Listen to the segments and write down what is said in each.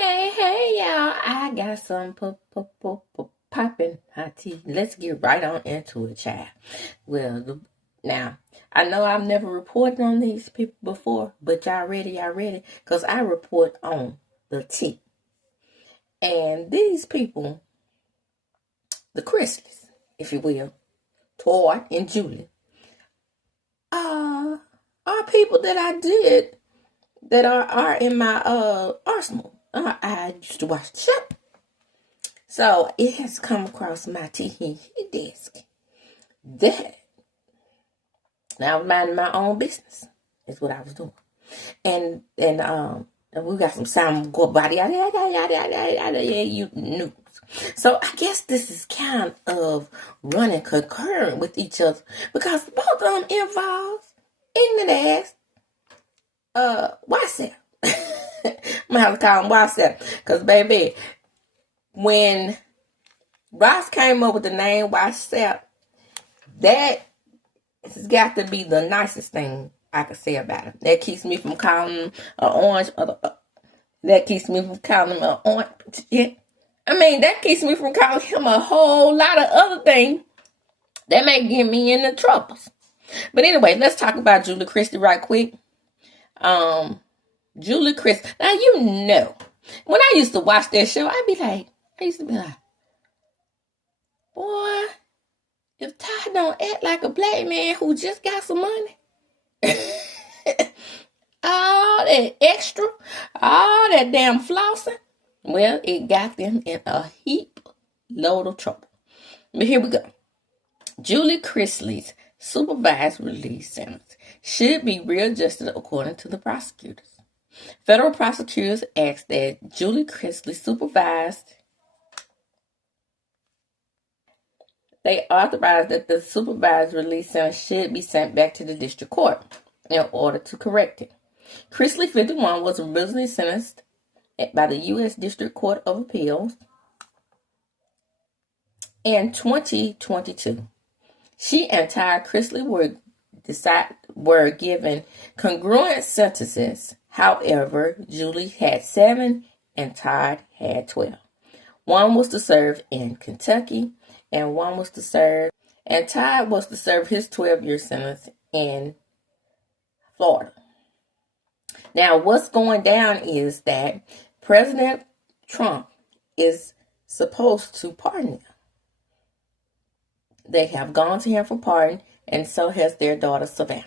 Hey, y'all. I got some popping hot tea. Let's get right on into it, child. Well, now, I know I've never reported on these people before, but y'all ready? Because I report on the tea. And these people, the Cristleys, if you will, Toy and Julie, are people that I did that are in my arsenal. I used to watch the show. So it has come across my TV desk that now I was minding my own business is what I was doing. And we got some sound Guobadia you news. So I guess this is kind of running concurrent with each other because both of them involves ignorant ass WhatsApp. I'm gonna have to call them WhatsApp because baby, when Ross came up with the name WhatsApp, that has got to be the nicest thing I could say about him. That keeps me from calling him an orange. That keeps me from calling him an orange. Yeah. I mean, that keeps me from calling him a whole lot of other things that may get me into troubles. But anyway, let's talk about Julie Christie right quick. Julie Christie. Now, you know, when I used to watch that show, I used to be like, boy, if Todd don't act like a black man who just got some money, all that extra, all that damn flossing, well, it got them in a heap load of trouble. But here we go. Julie Crisley's supervised release sentence should be readjusted according to the prosecutors. Federal prosecutors asked that Julie Crisley they authorized that the supervised release sentence should be sent back to the district court in order to correct it. Crisley 51 was originally sentenced by the U.S. District Court of Appeals in 2022. She and Todd Crisley were given congruent sentences. However, Julie had 7 and Todd had 12. One was to serve in Kentucky and Todd was to serve his 12-year sentence in Florida. Now, what's going down is that President Trump is supposed to pardon them. They have gone to him for pardon, and so has their daughter, Savannah.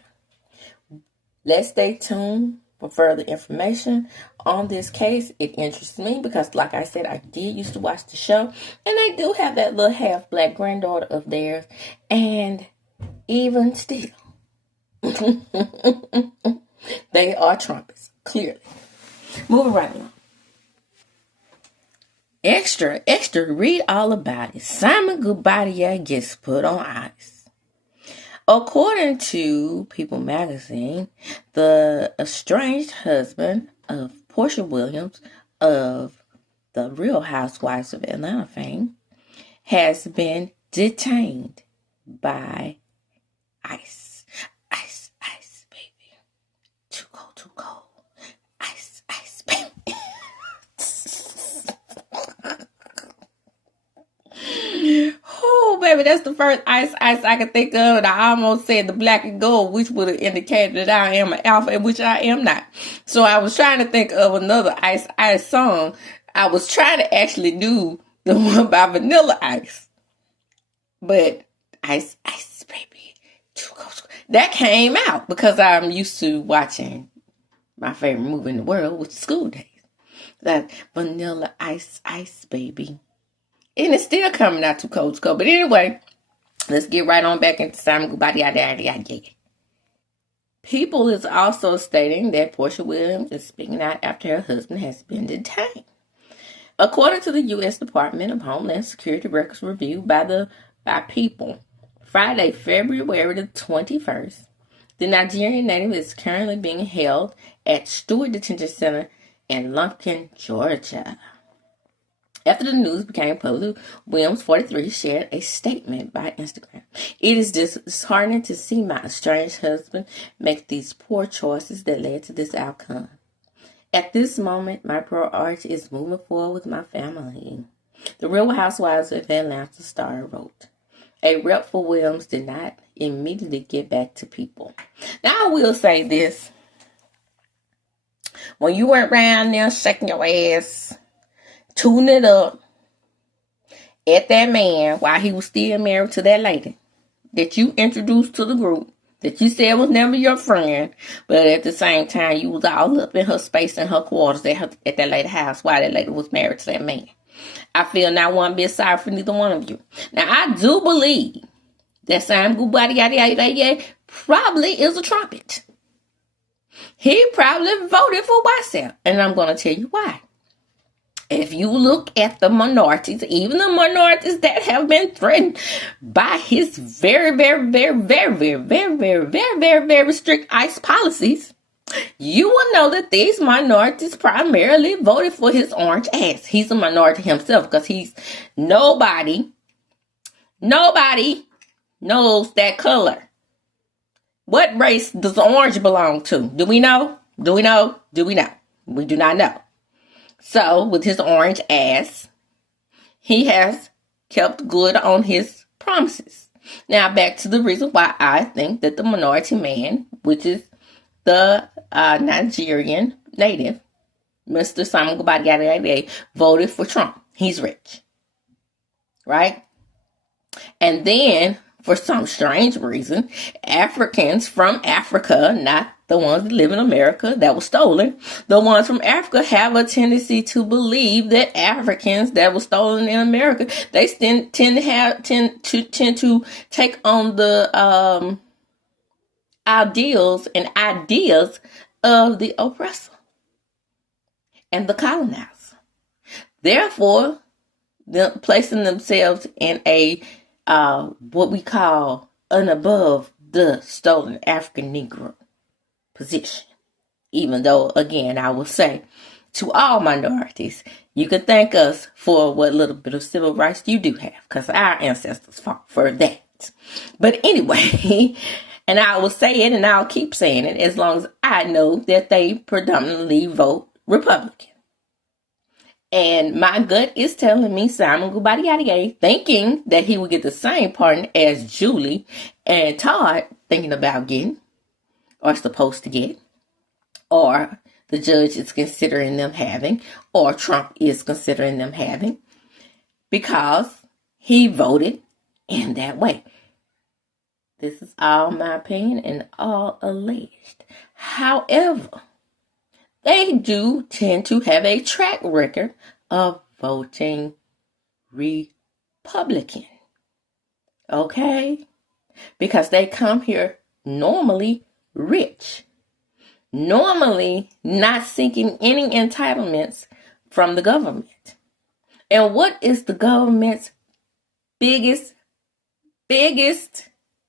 Let's stay tuned for further information on this case. It interests me because, like I said, I did used to watch the show, and they do have that little half-black granddaughter of theirs, and even still, they are Trumpists, clearly. Moving right along. Extra, read all about it. Simon Goubadia gets put on ice. According to People magazine, the estranged husband of Porsha Williams of the Real Housewives of Atlanta fame has been detained by ICE. Ice, baby. Too cold. Ice, baby. Oh, baby, that's the first ice I can think of. And I almost said the black and gold, which would have indicated that I am an alpha, which I am not. So I was trying to think of another ice song. I was trying to actually do the one by Vanilla Ice. But ice, baby. That came out because I'm used to watching my favorite movie in the world, which is School Days. That Vanilla Ice, baby. And it's still coming out too cold. But anyway, let's get right on back into Simon Goubadia. People is also stating that Porsha Williams is speaking out after her husband has been detained. According to the U.S. Department of Homeland Security records reviewed by People, Friday, February the 21st, the Nigerian native is currently being held at Stewart Detention Center in Lumpkin, Georgia. After the news became public, Williams, 43, shared a statement by Instagram. It is disheartening to see my estranged husband make these poor choices that led to this outcome. At this moment, my priority is moving forward with my family. The Real Housewives of Atlanta Star wrote, a rep for Williams did not immediately get back to people. Now, I will say this. When you went around there shaking your ass, tuning it up at that man while he was still married to that lady that you introduced to the group, that you said was never your friend, but at the same time, you was all up in her space and her quarters at that lady's house while that lady was married to that man. I feel not one bit sorry for neither one of you. Now, I do believe that same Goubadia probably is a trumpet. He probably voted for YSL, and I'm going to tell you why. If you look at the minorities, even the minorities that have been threatened by his very, very, very, very, very, very, very, very, very, very strict ICE policies, you will know that these minorities primarily voted for his orange ass. He's a minority himself because he's nobody knows that color. What race does orange belong to? Do we know? Do we know? Do we know? We do not know. So, with his orange ass, he has kept good on his promises. Now, back to the reason why I think that the minority man, which is the Nigerian native, Mr. Simon Guobadia, voted for Trump. He's rich. Right? And then, for some strange reason, Africans from Africa, not the ones that live in America that were stolen, the ones from Africa have a tendency to believe that Africans that were stolen in America, they tend to take on the ideals and ideas of the oppressor and the colonizer. Therefore, placing themselves in a what we call an above the stolen African Negro position. Even though, again, I will say to all minorities, you can thank us for what little bit of civil rights you do have, because our ancestors fought for that. But anyway, and I will say it and I'll keep saying it as long as I know that they predominantly vote Republican. And my gut is telling me Simon Goubadia thinking that he would get the same pardon as Julie and Todd thinking about getting, or supposed to get, or the judge is considering them having, or Trump is considering them having, because he voted in that way. This is all my opinion and all alleged. However, they do tend to have a track record of voting Republican. Okay? Because they come here normally rich. Normally not seeking any entitlements from the government. And what is the government's biggest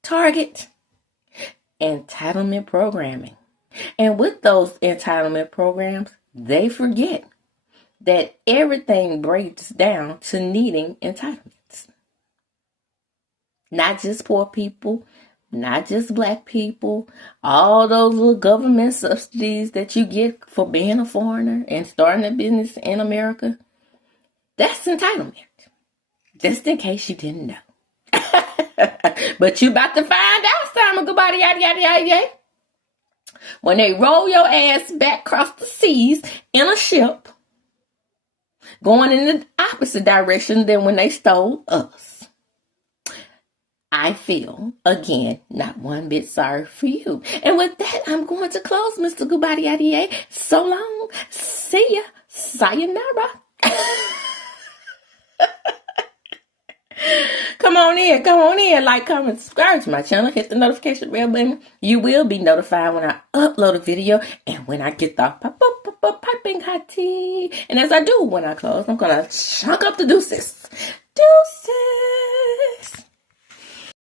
target? Entitlement programming. And with those entitlement programs, they forget that everything breaks down to needing entitlements. Not just poor people, not just black people, all those little government subsidies that you get for being a foreigner and starting a business in America. That's entitlement. Just in case you didn't know. But you about to find out, Simon Goubadia. When they roll your ass back across the seas in a ship, going in the opposite direction than when they stole us. I feel, again, not one bit sorry for you. And with that, I'm going to close, Mr. Goubadia. So long. See ya. Sayonara. Come on in, like, comment, subscribe to my channel, hit the notification bell button. You will be notified when I upload a video and when I get the piping hot tea. And as I do when I close, I'm gonna chunk up the deuces. Deuces.